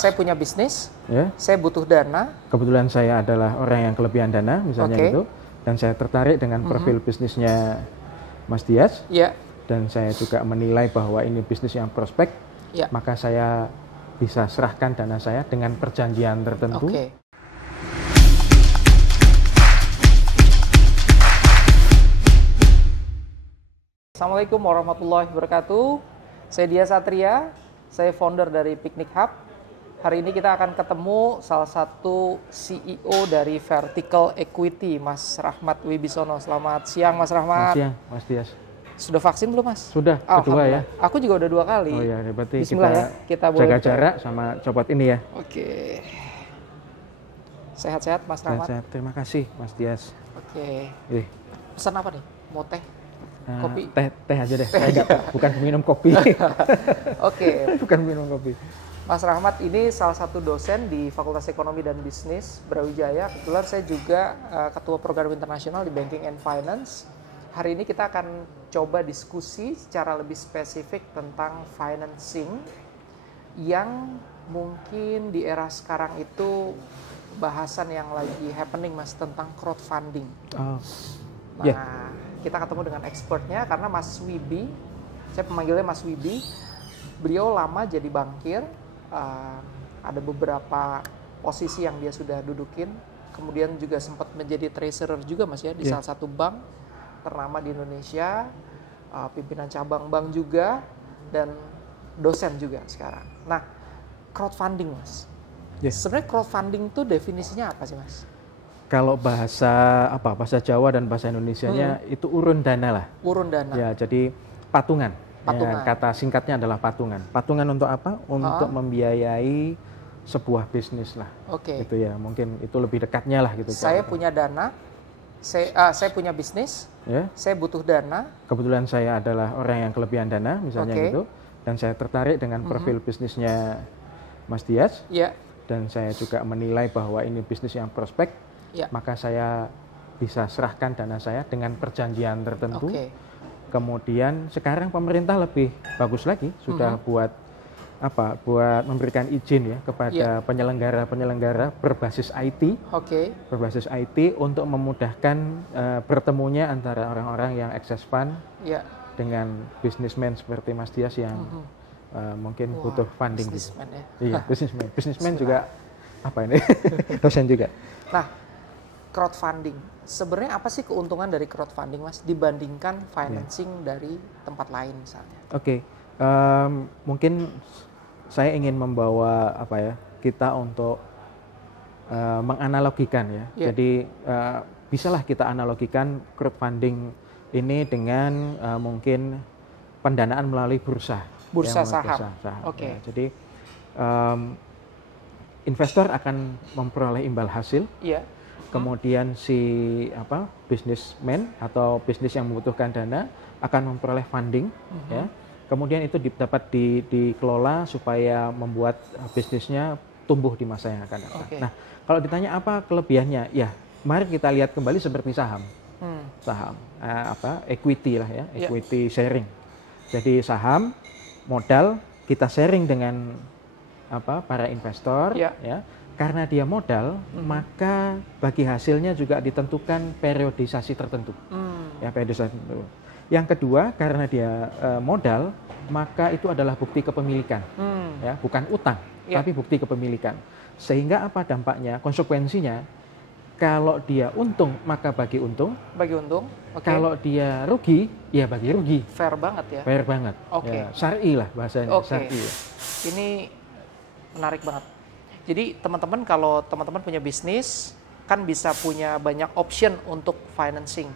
Saya punya bisnis, Ya, saya butuh dana. kebetulan saya adalah orang yang kelebihan dana, misalnya Oke. gitu, dan saya tertarik dengan profil bisnisnya Mas Dias, Ya, dan saya juga menilai bahwa ini bisnis yang prospek, ya. maka saya bisa serahkan dana saya dengan perjanjian tertentu. Oke. Assalamualaikum warahmatullahi wabarakatuh. Saya Dia Satria, saya founder dari Picnic Hub. Hari ini kita akan ketemu salah satu CEO dari Vertical Equity, Mas Rahmat Wibisono. Selamat siang, Mas Rahmat. Selamat siang, Mas Dias. Sudah vaksin belum, Mas? Sudah, kedua ya. Aku juga udah 2 kali. Oh ya, berarti Bismillah ya, kita boleh jaga jarak sama copot ini ya. Oke. Sehat-sehat, Mas Rahmat. Sehat, terima kasih, Mas Dias. Oke. Ih, Pesan apa nih? Mau teh? Kopi? Teh aja deh. Bukan minum kopi. Oke. Bukan minum kopi. Mas Rahmat ini salah satu dosen di Fakultas Ekonomi dan Bisnis Brawijaya. Kebetulan saya juga Ketua Program Internasional di Banking and Finance. Hari ini kita akan coba diskusi secara lebih spesifik tentang financing yang mungkin di era sekarang itu bahasan yang lagi happening, Mas, tentang crowdfunding. Oh, Nah, ya. kita ketemu dengan expertnya karena Mas Wibi, saya pemanggilnya Mas Wibi, beliau lama jadi bankir, ada beberapa posisi yang dia sudah dudukin, kemudian juga sempat menjadi treasurer juga, Mas, ya, di salah satu bank ternama di Indonesia, pimpinan cabang bank juga, dan dosen juga sekarang. Nah, crowdfunding, Mas. Yes. Sebenarnya crowdfunding itu definisinya apa sih, Mas? Kalau bahasa Jawa dan bahasa Indonesianya itu urun dana lah. Urun dana. Ya, jadi patungan. Patungan. Ya, kata singkatnya adalah patungan. Patungan untuk apa? Untuk membiayai sebuah bisnis lah. Oke. Gitu ya. Mungkin itu lebih dekatnya lah gitu. Saya punya dana, saya punya bisnis, Ya, saya butuh dana. kebetulan saya adalah orang yang kelebihan dana, misalnya Oke. gitu, dan saya tertarik dengan profil bisnisnya Mas Dias, Ya, dan saya juga menilai bahwa ini bisnis yang prospek, ya. maka saya bisa serahkan dana saya dengan perjanjian tertentu. Oke. Kemudian sekarang pemerintah lebih bagus lagi, sudah buat memberikan izin ya kepada penyelenggara berbasis IT, Oke. untuk memudahkan bertemunya antara orang-orang yang access fund Ya. dengan bisnismen seperti Mas Dias yang mungkin butuh funding. Businessman ya. Iya, bisnismen juga dosen juga. Nah, crowdfunding. Sebenarnya apa sih keuntungan dari crowdfunding, Mas, dibandingkan financing dari tempat lain misalnya? Oke, mungkin saya ingin membawa kita untuk menganalogikan ya. Yeah. Jadi bisalah kita analogikan crowdfunding ini dengan mungkin pendanaan melalui bursa. Bursa Ya, saham. Oke. Oke. Jadi investor akan memperoleh imbal hasil. Iya. Kemudian si bisnismen atau bisnis yang membutuhkan dana akan memperoleh funding, ya. Kemudian itu dapat dikelola supaya membuat bisnisnya tumbuh di masa yang akan datang. Oke. Nah, kalau ditanya apa kelebihannya, ya mari kita lihat kembali seperti saham, equity lah ya, equity sharing. Jadi saham, modal kita sharing dengan para investor, Ya. ya. Karena dia modal, maka bagi hasilnya juga ditentukan periodisasi tertentu. Ya, periodisasi tertentu. Yang kedua, karena dia modal, maka itu adalah bukti kepemilikan. Ya, bukan utang, tapi bukti kepemilikan. Sehingga apa dampaknya? Konsekuensinya, kalau dia untung, maka bagi untung. Bagi untung. Oke. Kalau dia rugi, ya bagi rugi. Fair banget ya. Fair banget. Oke. Ya, syar'i lah bahasanya. Oke. Syar'i. Ini menarik banget. Jadi teman-teman, kalau teman-teman punya bisnis, kan bisa punya banyak option untuk financing.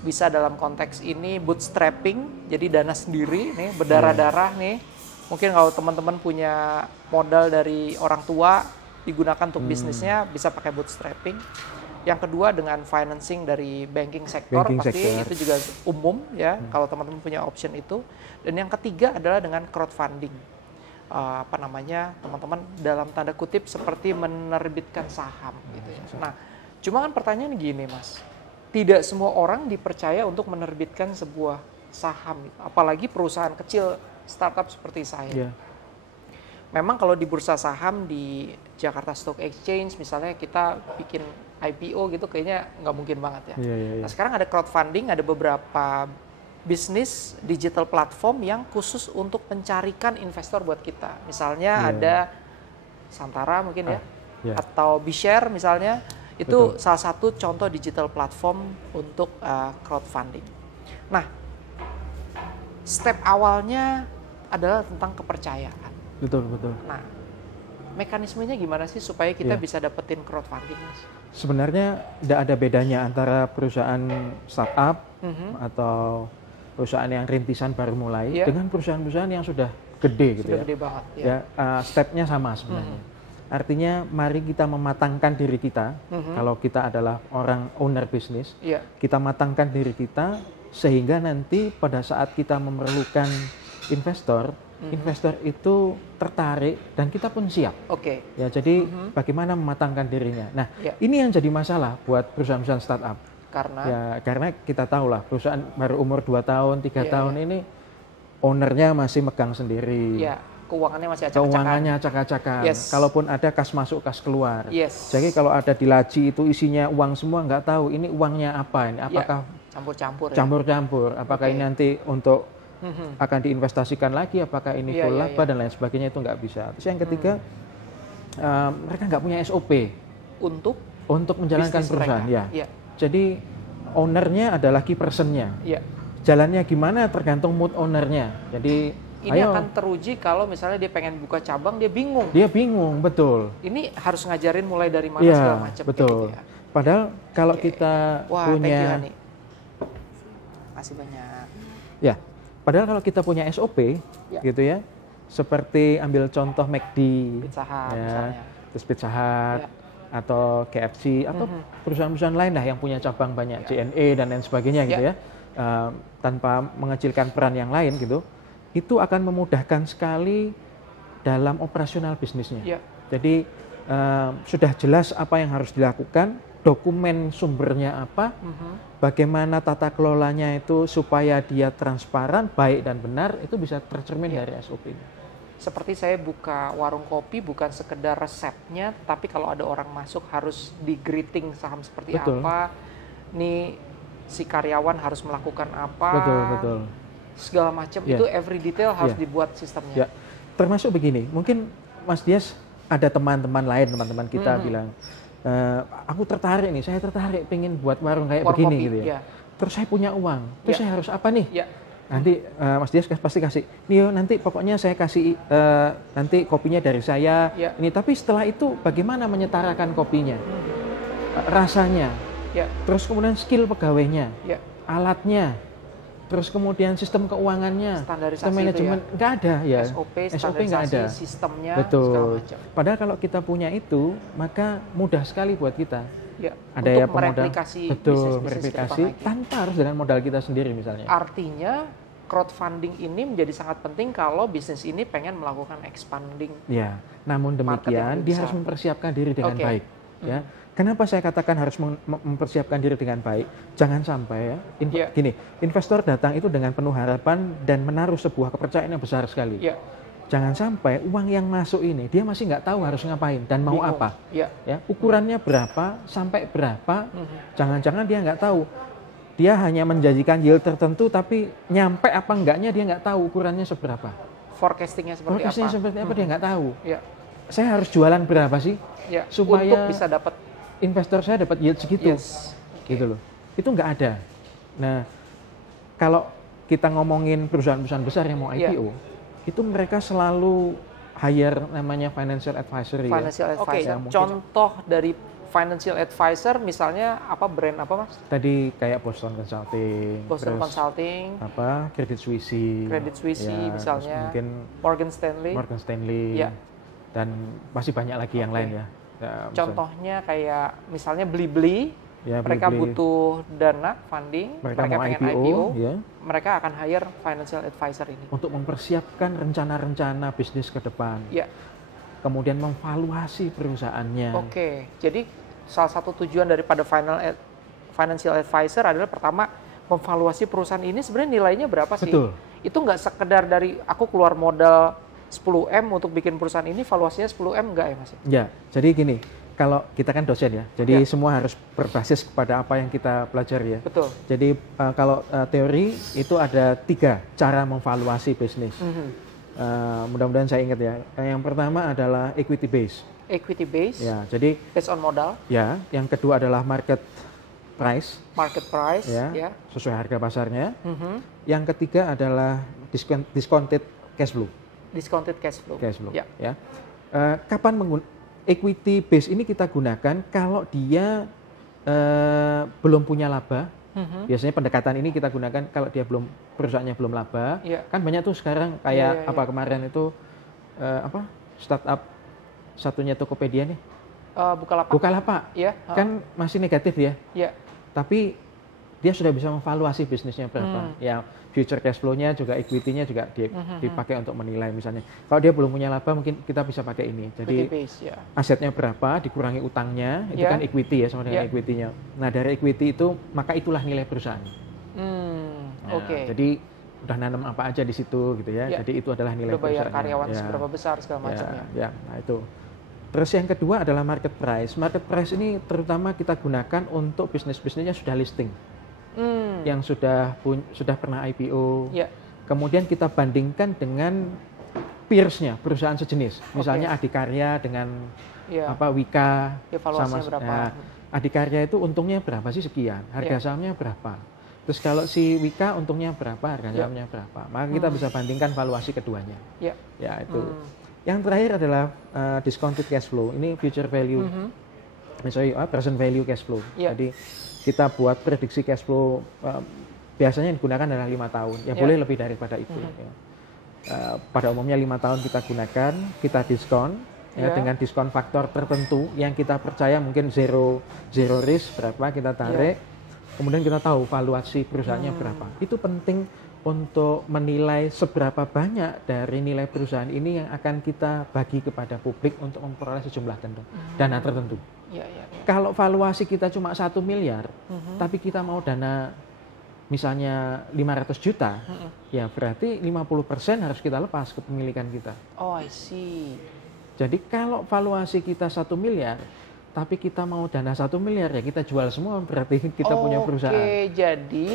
Bisa dalam konteks ini bootstrapping, jadi dana sendiri nih, berdarah-darah nih. Mungkin kalau teman-teman punya modal dari orang tua, digunakan untuk bisnisnya, bisa pakai bootstrapping. Yang kedua dengan financing dari banking sektor, pasti itu juga umum ya, kalau teman-teman punya option itu. Dan yang ketiga adalah dengan crowdfunding. Teman-teman dalam tanda kutip seperti menerbitkan saham gitu ya. Nah, cuma kan pertanyaan gini, Mas. Tidak semua orang dipercaya untuk menerbitkan sebuah saham, apalagi perusahaan kecil, startup seperti saya. Memang kalau di bursa saham di Jakarta Stock Exchange misalnya kita bikin IPO gitu kayaknya nggak mungkin banget ya. Nah sekarang ada crowdfunding, ada beberapa bisnis digital platform yang khusus untuk mencarikan investor buat kita. Misalnya ada Santara mungkin ya, atau BeShare misalnya. Itu salah satu contoh digital platform untuk crowdfunding. Nah, step awalnya adalah tentang kepercayaan. Betul. Nah, mekanismenya gimana sih supaya kita bisa dapetin crowdfunding, Mas? Sebenarnya tidak ada bedanya antara perusahaan startup atau perusahaan yang rintisan baru mulai dengan perusahaan-perusahaan yang sudah gede gitu ya. Gede banget. Stepnya sama sebenarnya. Artinya mari kita mematangkan diri kita. Kalau kita adalah orang owner bisnis, kita matangkan diri kita sehingga nanti pada saat kita memerlukan investor, investor itu tertarik dan kita pun siap. Ya, jadi bagaimana mematangkan dirinya. Nah, ini yang jadi masalah buat perusahaan-perusahaan startup. Karena kita tahu lah perusahaan baru umur 2 tahun, 3 tahun ini ownernya masih megang sendiri. Keuangannya masih acak-acakan. Keuangannya acak-acakan. Kalaupun ada kas masuk, kas keluar. Jadi kalau ada di laci itu isinya uang semua, nggak tahu ini uangnya apa ini. Apakah campur-campur? Apakah ini nanti untuk akan diinvestasikan lagi? Apakah ini full laba dan lain sebagainya, itu nggak bisa. Terus yang ketiga, mereka nggak punya SOP untuk menjalankan perusahaan. Jadi ownernya adalah key personnya. Jalannya gimana tergantung mood ownernya. Jadi ini akan teruji kalau misalnya dia pengen buka cabang, dia bingung. Betul. Ini harus ngajarin mulai dari mana segala macam. Betul. Gitu ya. Padahal kalau kita punya, kasih banyak. Padahal kalau kita punya SOP, gitu ya, seperti ambil contoh McD, Pizza Hut, misalnya. Terus Pizza Hut, atau KFC, atau perusahaan-perusahaan lain lah yang punya cabang banyak, JNE dan lain sebagainya gitu ya, tanpa mengecilkan peran yang lain gitu. Itu akan memudahkan sekali dalam operasional bisnisnya. Jadi sudah jelas apa yang harus dilakukan, dokumen sumbernya apa, bagaimana tata kelolanya itu supaya dia transparan, baik dan benar, itu bisa tercermin dari SOP. Seperti saya buka warung kopi bukan sekedar resepnya, tapi kalau ada orang masuk harus di greeting saham seperti apa, nih si karyawan harus melakukan apa. Betul. Segala macam itu every detail harus dibuat sistemnya. Termasuk begini, mungkin Mas Dias ada teman-teman kita bilang, aku tertarik nih, saya tertarik pengen buat warung kayak begini kopi, gitu ya. Terus saya punya uang, terus saya harus apa nih? Nanti Mas Dias pasti kasih, nih nanti pokoknya saya kasih nanti kopinya dari saya. Ini tapi setelah itu bagaimana menyetarakan kopinya, rasanya, terus kemudian skill pegawainya, alatnya. Terus kemudian sistem keuangannya, sistem manajemen, nggak ada ya. SOP nggak ada. Sistemnya, betul. Padahal kalau kita punya itu, maka mudah sekali buat kita. Ada ya pemodal, verifikasi tanpa harus dengan modal kita sendiri misalnya. Artinya crowdfunding ini menjadi sangat penting kalau bisnis ini pengen melakukan expanding. Namun demikian dia harus mempersiapkan diri dengan baik. Kenapa saya katakan harus mempersiapkan diri dengan baik? Jangan sampai gini, investor datang itu dengan penuh harapan dan menaruh sebuah kepercayaan yang besar sekali. Jangan sampai uang yang masuk ini dia masih nggak tahu harus ngapain dan mau apa. Ukurannya berapa, sampai berapa? Jangan-jangan dia nggak tahu. Dia hanya menjanjikan yield tertentu, tapi nyampe apa enggaknya dia nggak tahu ukurannya seberapa. Forecastingnya seperti apa dia nggak tahu. Saya harus jualan berapa sih? Supaya untuk bisa dapat investor saya dapat yield segitu, gitu loh. Itu nggak ada. Nah, kalau kita ngomongin perusahaan-perusahaan besar yang mau IPO, itu mereka selalu hire namanya financial advisor. Contoh dari financial advisor, misalnya apa brand apa Mas? Tadi kayak Boston Consulting, Credit Suisse, misalnya, mungkin Morgan Stanley, dan masih banyak lagi yang lain ya. Contohnya kayak misalnya Blibli, mereka butuh dana funding, mereka pengen IPO, mereka akan hire financial advisor ini untuk mempersiapkan rencana-rencana bisnis ke depan. Kemudian memvaluasi perusahaannya. Jadi salah satu tujuan daripada financial advisor adalah pertama memvaluasi perusahaan ini sebenarnya nilainya berapa sih? Itu nggak sekedar dari aku keluar modal 10M untuk bikin perusahaan ini, valuasinya 10M enggak ya Mas? Ya, jadi gini, kalau kita kan dosen ya, jadi Ya. semua harus berbasis kepada apa yang kita pelajari ya. Betul. Jadi kalau teori itu ada 3 cara memvaluasi bisnis. Mudah-mudahan saya ingat ya. Yang pertama adalah equity base. Equity base, Ya, jadi based on modal, ya, yang kedua adalah market price, market price, ya, sesuai harga pasarnya. Mhm. Yang ketiga adalah discounted cash flow. Discounted cash flow. Ya. Ya. Kapan equity base ini kita gunakan kalau dia belum punya laba. Biasanya pendekatan ini kita gunakan kalau dia perusahaannya belum laba. Ya. Kan banyak tuh sekarang kayak kemarin itu startup satunya Tokopedia nih. Bukalapak. Ya. Kan masih negatif ya. Ya. Tapi dia sudah bisa memvaluasi bisnisnya berapa. Ya, future cash flow-nya juga, equity-nya juga dipakai untuk menilai misalnya. Kalau dia belum punya laba mungkin kita bisa pakai ini. Jadi asetnya berapa dikurangi utangnya, itu kan equity ya, sama dengan equity-nya. Nah, dari equity itu maka itulah nilai perusahaan. Nah, jadi udah nanam apa aja di situ gitu ya. Jadi itu adalah nilai perusahaan. Udah bayar karyawan seberapa besar segala macamnya. Ya, nah itu. Terus yang kedua adalah market price. Market price ini terutama kita gunakan untuk bisnis-bisnisnya sudah listing. Yang sudah pernah IPO. Ya. Kemudian kita bandingkan dengan peers-nya, perusahaan sejenis. Misalnya Adikarya dengan Wika sama berapa? Adikarya itu untungnya berapa sih sekian, harga sahamnya berapa. Terus kalau si Wika untungnya berapa, harga sahamnya berapa. Maka kita bisa bandingkan valuasi keduanya. Ya itu. Yang terakhir adalah discounted cash flow. Ini future value. Present value cash flow. Jadi kita buat prediksi cash flow biasanya yang digunakan adalah 5 tahun. Ya boleh lebih daripada itu. Ya. Pada umumnya 5 tahun kita gunakan, kita diskon dengan diskon faktor tertentu yang kita percaya mungkin zero risk berapa kita tarik. Kemudian kita tahu valuasi perusahaannya berapa. Itu penting untuk menilai seberapa banyak dari nilai perusahaan ini yang akan kita bagi kepada publik untuk memperoleh sejumlah dana tertentu. Kalau valuasi kita cuma 1 miliar, tapi kita mau dana misalnya 500 juta, ya berarti 50% harus kita lepas kepemilikan kita. Oh, I see. Jadi kalau valuasi kita 1 miliar, tapi kita mau dana 1 miliar, ya kita jual semua, berarti kita punya perusahaan. Oke, jadi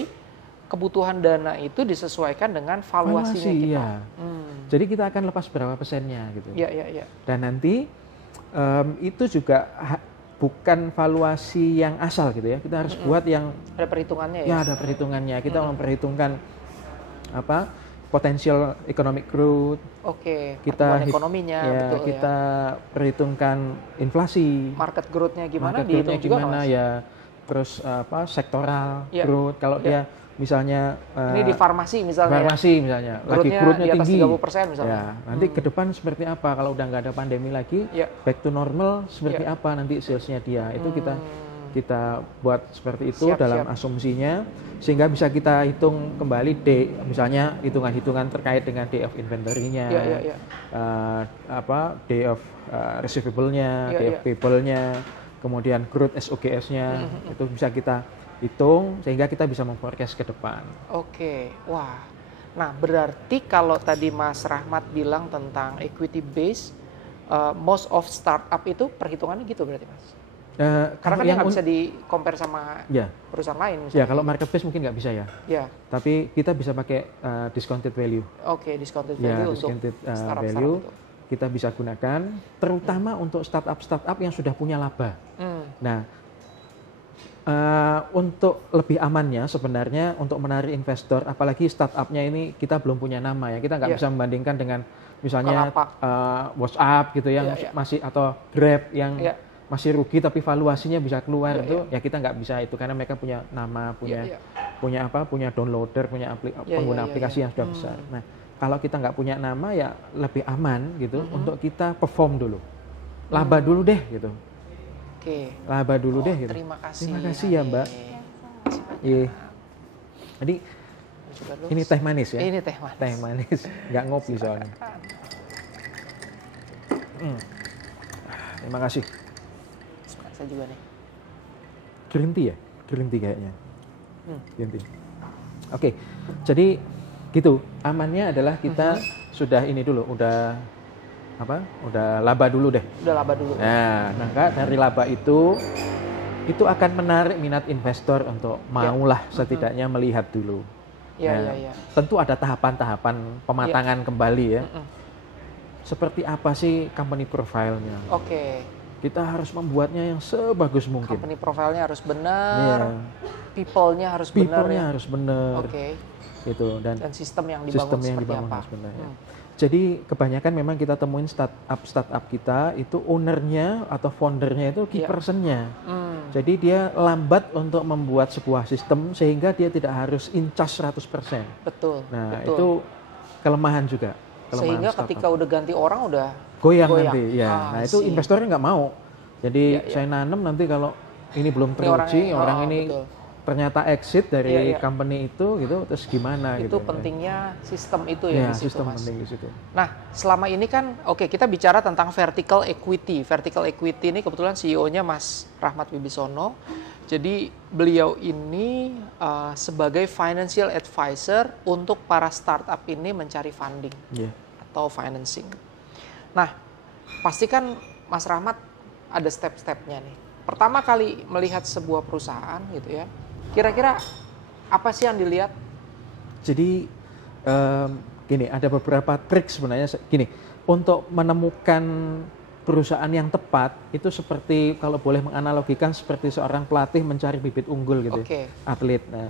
kebutuhan dana itu disesuaikan dengan valuasinya kita. Ya. Jadi kita akan lepas berapa persennya gitu. Iya. Dan nanti itu juga bukan valuasi yang asal gitu ya. Kita harus buat yang ada perhitungannya ya. Ya, ada perhitungannya. Kita memperhitungkan potensial economic growth. Oke, Kita ekonominya betul kita perhitungkan inflasi. Market growth-nya gimana dihitung juga ya. Terus sektoral growth kalau dia misalnya ini di farmasi misalnya. Lagi growth-nya tinggi. 30% misalnya. Ya, nanti ke depan seperti apa kalau udah nggak ada pandemi lagi, back to normal seperti apa nanti sales-nya dia. Itu kita buat seperti itu dalam asumsinya sehingga bisa kita hitung kembali misalnya hitungan-hitungan terkait dengan day of inventory-nya. Day of receivable-nya, day of payable-nya, kemudian growth SOGS-nya itu bisa kita hitung sehingga kita bisa memforecast ke depan. Oke, wah. Nah, berarti kalau tadi Mas Rahmat bilang tentang equity base, most of startup itu perhitungannya gitu berarti Mas? Karena kan nggak bisa di-compare sama perusahaan lain misalnya. Ya, kalau market base mungkin nggak bisa ya. Tapi kita bisa pakai discounted value. Oke, discounted value untuk startup value kita bisa gunakan terutama untuk startup yang sudah punya laba. Nah, untuk lebih amannya sebenarnya untuk menarik investor, apalagi startupnya ini kita belum punya nama ya, kita nggak bisa membandingkan dengan misalnya WhatsApp gitu yang masih atau Grab yang masih rugi tapi valuasinya bisa keluar itu ya kita nggak bisa itu karena mereka punya nama, punya downloader, punya pengguna aplikasi yang sudah besar. Nah, kalau kita nggak punya nama ya lebih aman gitu untuk kita perform dulu, laba dulu deh gitu. Laba dulu deh gitu. Terima kasih ya Mbak. Iya. Jadi ini teh manis ya. Ini teh manis. Teh manis, nggak ngopi soalnya. Terima kasih. Saya juga nih. Green tea ya? Green tea kayaknya. Green tea. Oke, jadi gitu. Amannya adalah kita sudah ini dulu, udah laba dulu deh. Udah laba dulu. Nah, maka dari laba itu akan menarik minat investor untuk maulah setidaknya melihat dulu. Tentu ada tahapan-tahapan pematangan kembali ya. Seperti apa sih company profile-nya? Kita harus membuatnya yang sebagus mungkin. Company profile-nya harus benar, people-nya harus benar. People-nya harus benar. Gitu, dan sistem yang dibangun harus benar. Jadi kebanyakan memang kita temuin startup kita itu ownernya atau foundernya itu key personnya. Jadi dia lambat untuk membuat sebuah sistem sehingga dia tidak harus in charge 100%. Betul. Nah, itu kelemahan juga. Sehingga ketika udah ganti orang udah goyang. Nanti. Ya. Nah, itu investornya nggak mau. Jadi saya nanam nanti kalau ini belum teruji, orang ini ternyata exit dari company itu gitu, terus gimana itu gitu. pentingnya sistem itu ya di situ, sistem Mas. penting di situ. Nah, selama ini kan kita bicara tentang vertical equity. Vertical equity ini kebetulan CEO-nya Mas Rahmat Wibisono. Jadi beliau ini sebagai financial advisor untuk para startup ini mencari funding atau financing. Nah, pasti kan Mas Rahmat ada step-stepnya nih. Pertama kali melihat sebuah perusahaan gitu ya, kira-kira apa sih yang dilihat? Jadi gini, ada beberapa trik sebenarnya. Gini, untuk menemukan perusahaan yang tepat itu seperti kalau boleh menganalogikan seperti seorang pelatih mencari bibit unggul gitu, atlet. Nah,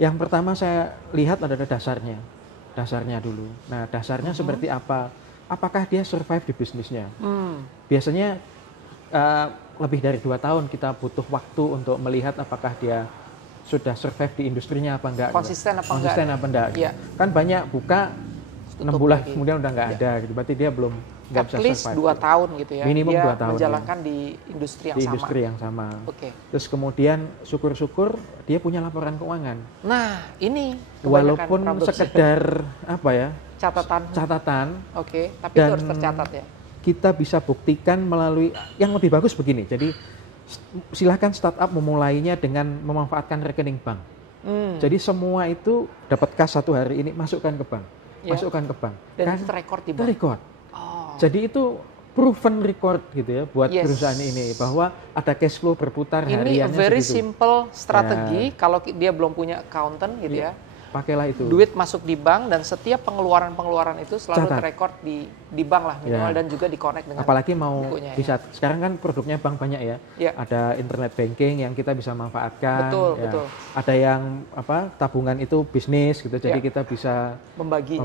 yang pertama saya lihat adalah dasarnya dulu. Nah, dasarnya seperti apa? Apakah dia survive di bisnisnya? Biasanya lebih dari 2 tahun kita butuh waktu untuk melihat apakah dia sudah survive di industrinya apa enggak. Konsisten apa enggak. Kan banyak buka 6 bulan kemudian udah nggak ada gitu. Berarti dia belum nggak bisa survive. At least 2 tahun gitu ya. Minimum dia 2 tahun. Menjalankan di industri yang sama. Terus kemudian syukur-syukur dia punya laporan keuangan. Nah, ini walaupun sekedar catatan. Tapi itu harus tercatat ya. Kita bisa buktikan melalui yang lebih bagus begini. Jadi silahkan startup memulainya dengan memanfaatkan rekening bank. Jadi semua itu dapat kas 1 hari ini masukkan ke bank. Dan itu terekord di bank. Terekord. Jadi itu proven record gitu ya buat perusahaan ini bahwa ada cash flow berputar hariannya segitu. Ini very simple strategi kalau dia belum punya accountant gitu ya. Pakailah itu. Duit masuk di bank dan setiap pengeluaran itu selalu terekord di bank lah minimal dan juga di-connect dengan apalagi mau bukunya, bisa sekarang kan produknya bank banyak ya. Ada internet banking yang kita bisa manfaatkan. Betul. Ada yang tabungan itu bisnis gitu. Jadi kita bisa membagi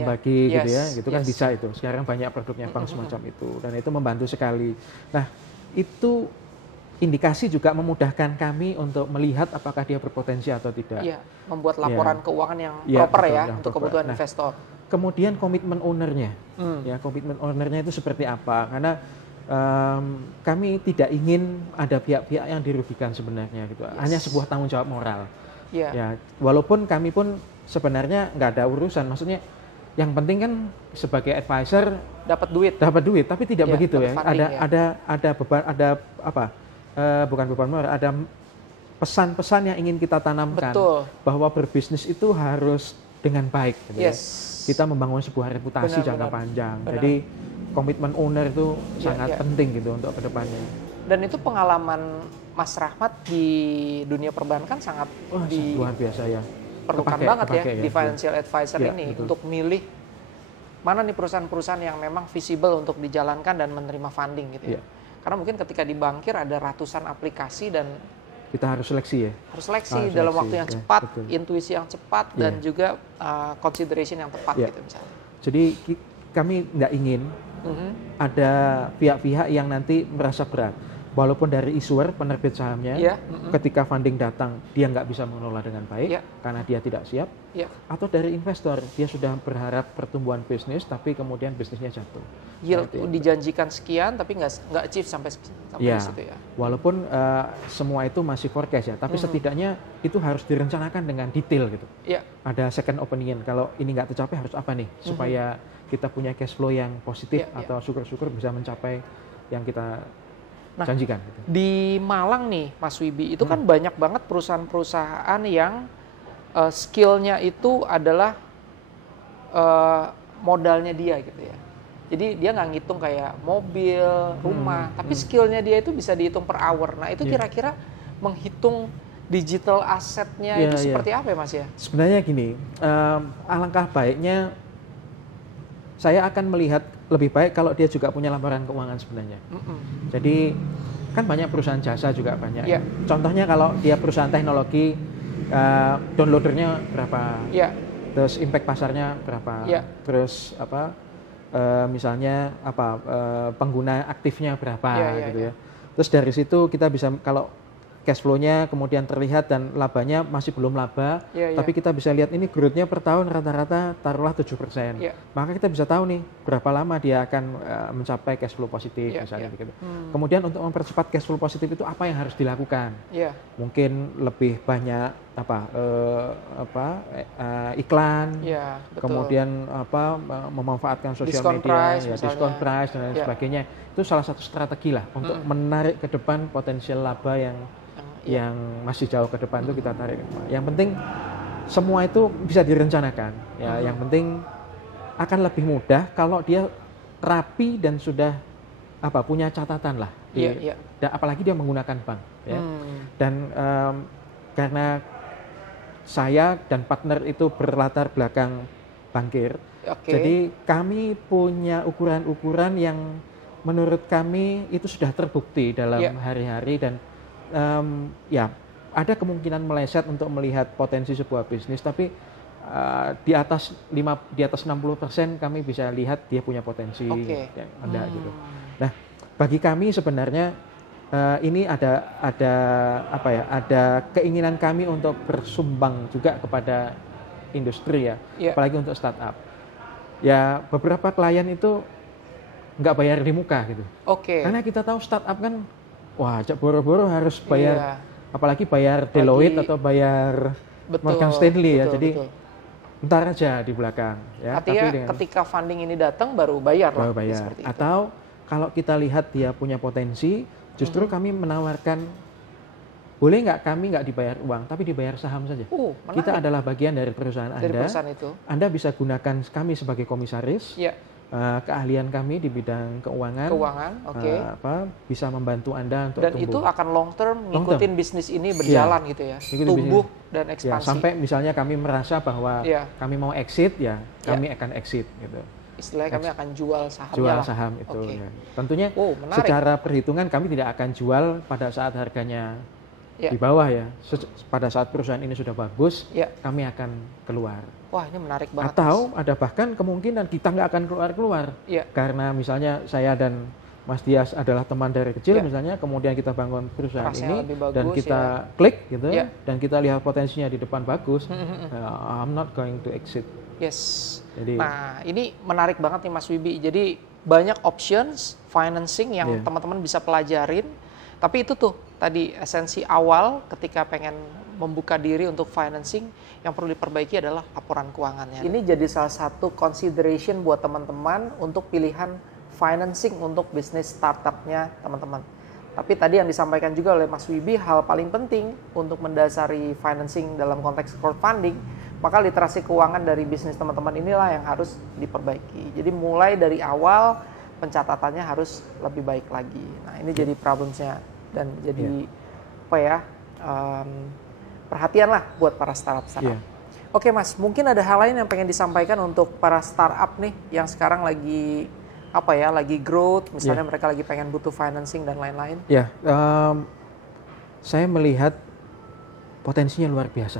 gitu ya. Gitu kan bisa itu. Sekarang banyak produknya bank semacam itu dan itu membantu sekali. Nah, itu indikasi juga memudahkan kami untuk melihat apakah dia berpotensi atau tidak. Membuat laporan keuangan yang proper untuk kebutuhan investor. Kemudian komitmen ownernya, komitmen ownernya itu seperti apa? Karena kami tidak ingin ada pihak-pihak yang dirugikan sebenarnya gitu. Hanya sebuah tanggung jawab moral. Ya, walaupun kami pun sebenarnya nggak ada urusan. Maksudnya yang penting kan sebagai advisor dapat duit, tapi tidak begitu ya. Ada beban, bukan beban moral, ada pesan-pesan yang ingin kita tanamkan. Bahwa berbisnis itu harus dengan baik gitu ya. Kita membangun sebuah reputasi jangka panjang. Jadi komitmen owner itu sangat penting gitu untuk kedepannya. Dan itu pengalaman Mas Rahmat di dunia perbankan sangat luar biasa ya. Perlukan banget di financial advisor ini untuk milih mana nih perusahaan-perusahaan yang memang visible untuk dijalankan dan menerima funding gitu ya. Karena mungkin ketika di bankir ada ratusan aplikasi dan kita harus seleksi ya. Harus seleksi dalam waktu yang cepat, intuisi yang cepat dan juga consideration yang tepat gitu misalnya. Jadi kami nggak ingin ada pihak-pihak yang nanti merasa berat. Walaupun dari issuer penerbit sahamnya, ketika funding datang dia nggak bisa mengelola dengan baik karena dia tidak siap, atau dari investor dia sudah berharap pertumbuhan bisnis tapi kemudian bisnisnya jatuh. Yield dijanjikan sekian tapi nggak achieve sampai situ ya. Walaupun semua itu masih forecast ya, tapi setidaknya itu harus direncanakan dengan detail gitu. Ada second opinion, kalau ini nggak tercapai harus apa nih supaya kita punya cash flow yang positif atau syukur-syukur bisa mencapai yang kita janjikan. Gitu. Di Malang nih Mas Wibi, itu kan banyak banget perusahaan-perusahaan yang skillnya itu adalah modalnya dia gitu ya. Jadi dia nggak ngitung kayak mobil, rumah, tapi skillnya dia itu bisa dihitung per hour. Nah itu kira-kira menghitung digital asetnya itu seperti apa ya Mas ya? Sebenarnya gini, alangkah baiknya saya akan melihat lebih baik kalau dia juga punya laporan keuangan sebenarnya. Jadi kan banyak perusahaan jasa juga banyak. Contohnya kalau dia perusahaan teknologi, downloadernya berapa, terus impact pasarnya berapa, terus apa? Misalnya apa pengguna aktifnya berapa gitu ya. Terus dari situ kita bisa kalau cash flow-nya kemudian terlihat dan labanya masih belum laba, tapi kita bisa lihat ini growth-nya per tahun rata-rata taruhlah 7%. Maka kita bisa tahu nih berapa lama dia akan mencapai cash flow positif misalnya begitu. Kemudian untuk mempercepat cash flow positif itu apa yang harus dilakukan? Mungkin lebih banyak iklan, kemudian memanfaatkan sosial media, diskon price dan lain sebagainya. Itu salah satu strategi lah untuk menarik ke depan potensial laba yang masih jauh ke depan itu kita tarik. Yang penting semua itu bisa direncanakan. Ya, yang penting akan lebih mudah kalau dia rapi dan sudah punya catatan lah. Dan apalagi dia menggunakan bank. Ya. Dan karena saya dan partner itu berlatar belakang bankir, jadi kami punya ukuran-ukuran yang menurut kami itu sudah terbukti dalam hari-hari dan ada kemungkinan meleset untuk melihat potensi sebuah bisnis, tapi di atas 60% kami bisa lihat dia punya potensi yang ada gitu. Nah, bagi kami sebenarnya ini ada keinginan kami untuk bersumbang juga kepada industri apalagi untuk startup. Ya beberapa klien itu nggak bayar di muka gitu. Karena kita tahu startup kan, boro-boro harus bayar, apalagi bayar Deloitte atau bayar Morgan Stanley jadi ntar aja di belakang. Ya. Artinya ketika funding ini datang baru bayar. Atau kalau kita lihat dia punya potensi, justru kami menawarkan, boleh nggak kami nggak dibayar uang, tapi dibayar saham saja. Kita adalah bagian dari perusahaan Anda. Anda bisa gunakan kami sebagai komisaris. Keahlian kami di bidang keuangan, bisa membantu Anda untuk tumbuh. Dan itu akan long term ngikutin bisnis ini berjalan gitu ya, tumbuh dan ekspansi. Sampai misalnya kami merasa bahwa kami mau exit, kami akan exit gitu. Istilahnya kami akan jual saham. Jual saham itu. Tentunya secara perhitungan kami tidak akan jual pada saat harganya di bawah pada saat perusahaan ini sudah bagus, kami akan keluar. Wah, ini menarik banget. Atau ada bahkan kemungkinan kita nggak akan keluar karena misalnya saya dan Mas Dias adalah teman dari kecil misalnya, kemudian kita bangun perusahaan ini bagus, dan kita klik gitu dan kita lihat potensinya di depan bagus, I'm not going to exit. Nah, ini menarik banget nih Mas Wibi. Jadi banyak options financing yang teman-teman bisa pelajarin. Tapi itu tuh tadi esensi awal ketika pengen membuka diri untuk financing, yang perlu diperbaiki adalah laporan keuangannya. Ini jadi salah satu consideration buat teman-teman untuk pilihan financing untuk bisnis startupnya teman-teman. Tapi tadi yang disampaikan juga oleh Mas Wibi, hal paling penting untuk mendasari financing dalam konteks crowdfunding, maka literasi keuangan dari bisnis teman-teman inilah yang harus diperbaiki. Jadi mulai dari awal pencatatannya harus lebih baik lagi. Nah ini jadi problemnya dan jadi perhatian lah buat para startup. Oke Mas, mungkin ada hal lain yang pengen disampaikan untuk para startup nih yang sekarang lagi lagi growth, misalnya mereka lagi pengen butuh financing dan lain-lain. Saya melihat potensinya luar biasa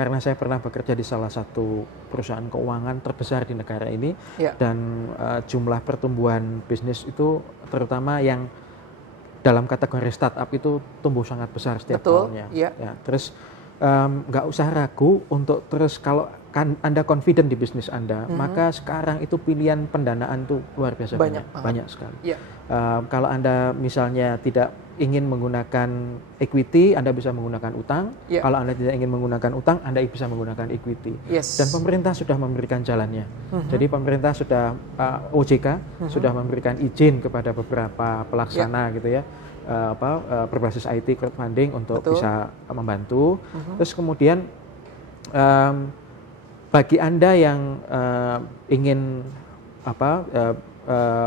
karena saya pernah bekerja di salah satu perusahaan keuangan terbesar di negara ini dan jumlah pertumbuhan bisnis itu terutama yang dalam kategori startup itu tumbuh sangat besar setiap tahunnya. Terus nggak usah ragu untuk terus, kalau Anda confident di bisnis Anda, maka sekarang itu pilihan pendanaan tuh luar biasa banyak sekali. Kalau Anda misalnya tidak ingin menggunakan equity, Anda bisa menggunakan utang. Kalau Anda tidak ingin menggunakan utang, Anda bisa menggunakan equity. Dan pemerintah sudah memberikan jalannya. Jadi pemerintah sudah OJK sudah memberikan izin kepada beberapa pelaksana gitu ya, berbasis IT crowdfunding untuk bisa membantu. Terus kemudian bagi Anda yang ingin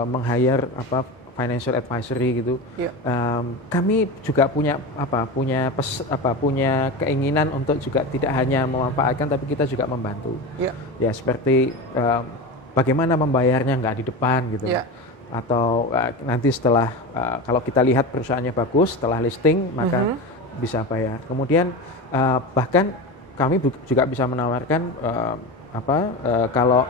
meng-hire financial advisory gitu, kami juga punya keinginan untuk juga tidak hanya memanfaatkan, tapi kita juga membantu. Ya seperti bagaimana membayarnya nggak di depan gitu, atau nanti setelah kalau kita lihat perusahaannya bagus setelah listing maka bisa bayar. Kemudian bahkan kami juga bisa menawarkan kalau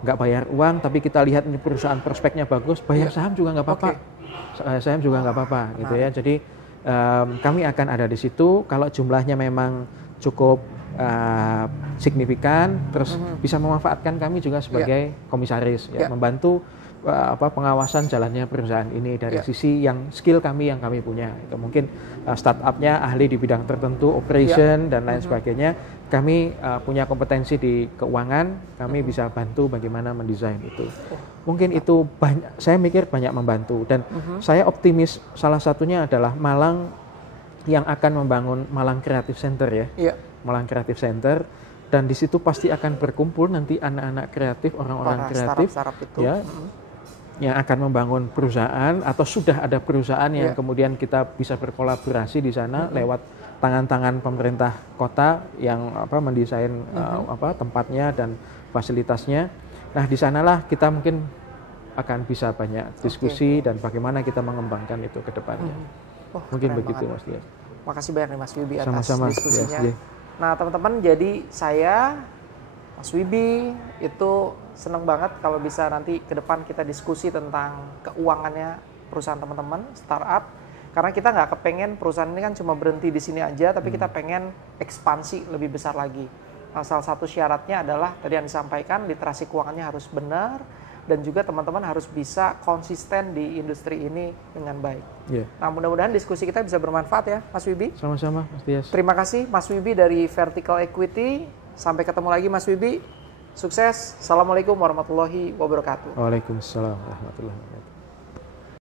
nggak bayar uang, tapi kita lihat ini perusahaan prospeknya bagus, bayar saham juga nggak apa-apa. Saham juga nggak apa-apa, gitu ya. Jadi kami akan ada di situ. Kalau jumlahnya memang cukup signifikan, terus bisa memanfaatkan kami juga sebagai komisaris, membantu pengawasan jalannya perusahaan ini dari sisi yang skill kami yang kami punya. Itu mungkin startupnya ahli di bidang tertentu, operation dan lain sebagainya. Kami punya kompetensi di keuangan, kami bisa bantu bagaimana mendesain itu. Mungkin itu saya mikir banyak membantu, dan saya optimis salah satunya adalah Malang yang akan membangun Malang Creative Center ya. Malang Creative Center, dan di situ pasti akan berkumpul nanti anak-anak kreatif, orang-orang kreatif ya, yang akan membangun perusahaan atau sudah ada perusahaan yang kemudian kita bisa berkolaborasi di sana lewat tangan-tangan pemerintah kota yang mendesain tempatnya dan fasilitasnya. Nah, di sanalah kita mungkin akan bisa banyak diskusi dan bagaimana kita mengembangkan itu ke depannya. Mungkin begitu Mas Dias. Makasih banyak nih Mas Wibi atas Sama-sama, diskusinya. Nah, teman-teman, jadi saya Mas Wibi itu senang banget kalau bisa nanti ke depan kita diskusi tentang keuangannya perusahaan teman-teman, startup. Karena kita nggak kepengen perusahaan ini kan cuma berhenti di sini aja, tapi kita pengen ekspansi lebih besar lagi. Nah, salah satu syaratnya adalah tadi yang disampaikan, literasi keuangannya harus benar, dan juga teman-teman harus bisa konsisten di industri ini dengan baik. Nah, mudah-mudahan diskusi kita bisa bermanfaat ya, Mas Wibi. Sama-sama, Mas Dias. Terima kasih Mas Wibi dari Vertical Equity. Sampai ketemu lagi Mas Wibi. Sukses. Assalamualaikum warahmatullahi wabarakatuh. Waalaikumsalam warahmatullahi wabarakatuh.